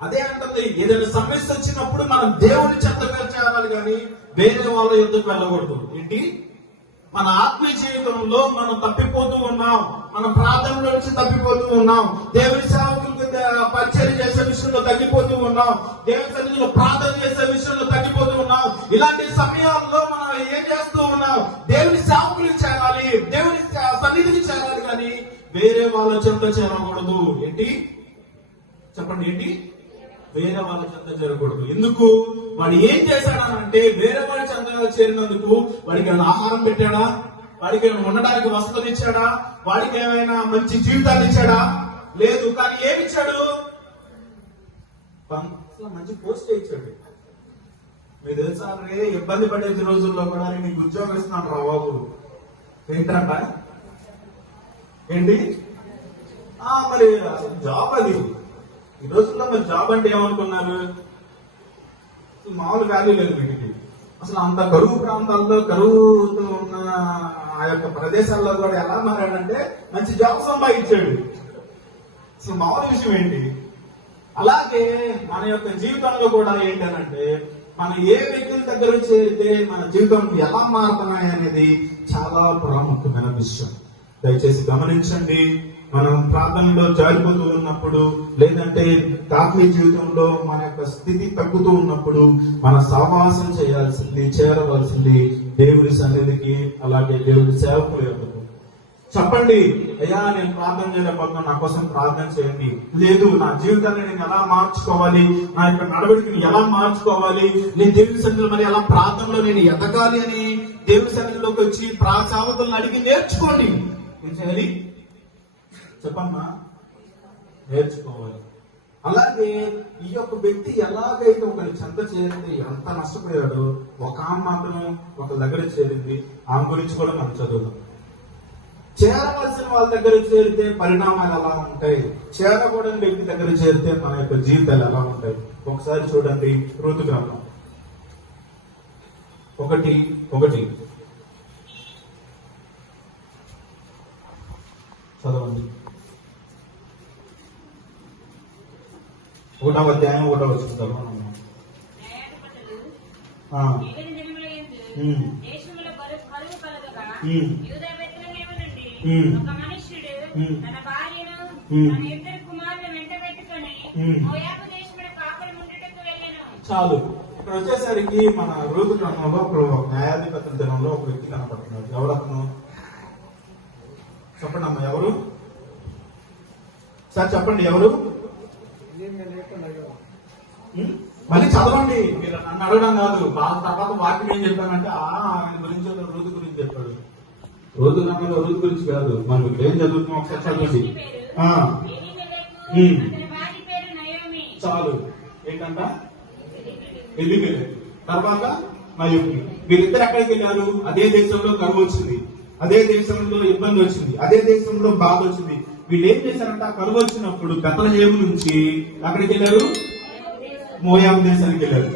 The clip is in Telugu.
అదే అంటుంది, ఏదైనా సమస్య వచ్చినప్పుడు మనం దేవుని చెంత చేరాలి కానీ వేరే వాళ్ళ యుద్ధకు వెళ్ళకూడదు. ఏంటి? మన ఆత్మీయ జీవితంలో మనం తప్పిపోతూ ఉన్నాం, మన ప్రార్థనలో నుంచి తప్పిపోతూ ఉన్నాం, దేవుని సేవకులకు పరిచయం చేసే విషయంలో తగ్గిపోతూ ఉన్నాం, దేవుని సన్నిధిలో ప్రార్థన చేసే విషయంలో తగ్గిపోతూ ఉన్నాం. ఇలాంటి సమయాల్లో మనం ఏం చేస్తూ ఉన్నాం? దేవుని సేవకులకు చేరాలి, దేవుని సన్నిధికి చేరాలి కానీ వేరే వాళ్ళ చెంత చేరకూడదు. ఏంటి? చెప్పండి, ఏంటి? వేరే వాళ్ళ చెంత చేరకూడదు. ఎందుకు? వాడు ఏం చేశాడనంటే వేరే వాళ్ళ చెంత చేరినందుకు వాడికి ఏమైనా ఆహారం పెట్టాడా? వాడికి ఏమైనా ఉండడానికి వసతులు ఇచ్చాడా? వాడికి ఏమైనా మంచి జీవితాలు ఇచ్చాడా? లేదు. కానీ ఏమి ఇచ్చాడు? మంచి పోస్ట్ ఇచ్చాడు. మీరు తెలుసా, ఇబ్బంది పడే రోజుల్లో కూడా నీకు ఉద్యోగం ఇస్తున్నాను రా బాబు. ఏంటంట? ఏంటి? మరి జాబ్ అది. ఈ రోజుల్లో మరి జాబ్ అంటే ఏమనుకున్నారు? మామూలు వాల్యూ లేదు వీటికి. అసలు అంత కరువు ప్రాంతాల్లో, కరువుతో ఉన్న ఆ యొక్క ప్రదేశాల్లో కూడా ఎలా మారాడంటే మంచి జాబ్ సంపాదించాడు. అసలు మామూలు విషయం ఏంటి? అలాగే మన యొక్క జీవితంలో కూడా ఏంటనంటే మనం ఏ వ్యక్తుల దగ్గర చేరితే మన జీవితం ఎలా మారుతున్నాయి అనేది చాలా ప్రాముఖ్యమైన విషయం. దయచేసి గమనించండి. మనం ప్రార్థనలో జారిపోతూ ఉన్నప్పుడు, లేదంటే ఆత్మీయ జీవితంలో మన యొక్క స్థితి తగ్గుతూ ఉన్నప్పుడు మన సహవాసం చేరవలసింది దేవుడి సన్నిధికి, అలాగే దేవుడి సేవకుల యొద్దకు. చెప్పండి, అయ్యా నేను ప్రార్థన చేయలేకపోతున్నాను, నా కోసం ప్రార్థన చేయండి. లేదు, నా జీవితాన్ని నేను ఎలా మార్చుకోవాలి, నా యొక్క నడవడికని ఎలా మార్చుకోవాలి, నేను దేవుడి సన్నిధిలో మరి ఎలా ప్రార్థనలో నేను ఎదగాలి అని దేవుడి సన్నిధిలోకి వచ్చి సేవకులను అడిగి నేర్చుకోండి. ఏం చేయాలి చెప్పమ్మా? నేర్చుకోవాలి. అలాగే ఈ యొక్క వ్యక్తి ఎలాగైతే ఒకరి చెంత చేరింది, ఎంత నష్టపోయాడో, ఒక ఆమె మాత్రం ఒక దగ్గర చేరింది. ఆమె గురించి కూడా మనం చదువుదాం. చేరవలసిన వాళ్ళ దగ్గర చేరితే పరిణామాలు ఎలా ఉంటాయి, చేరకూడని వ్యక్తి దగ్గర చేరితే మన యొక్క జీవితాలు ఎలా ఉంటాయి ఒకసారి చూడండి. రూతు గ్రంథం 1:1 చదవండి. 1వ అధ్యాయం 1వ వచనం. చాలు. ఇక్కడ వచ్చేసరికి మన రూతు గ్రంథంలో న్యాయాధిపతుల దినంలో ఒక వ్యక్తి కనపడుతున్నాడు. ఎవరతను? చెప్పండి అమ్మా, ఎవరు? సార్ చెప్పండి, ఎవరు? మళ్ళీ చదవండి. మీరు నన్ను అడగడం కాదు. తర్వాత వాక్యం ఏం చెప్పానంటే ఆయన గురించి, రూతు గురించి చెప్పాడు. రోజు గ్రంథంలో రూతు గురించి కాదు. మనం ఇక్కడ ఏం చదువుతున్నాం ఒకసారి చదవండి. చాలు. ఏంటంట? ఎలిమెలెకు, తర్వాత నయోమి. వీరిద్దరు ఎక్కడికి వెళ్ళారు? అదే దేశంలో కరువు వచ్చింది, అదే దేశంలో ఇబ్బంది వచ్చింది, అదే దేశంలో బాధ వచ్చింది. వీళ్ళు ఏం చేశారంటే ఆ కరువు వచ్చినప్పుడు బెత్లెహేము నుంచి అక్కడికి వెళ్ళారు, మోయాబు దేశానికి వెళ్ళారు.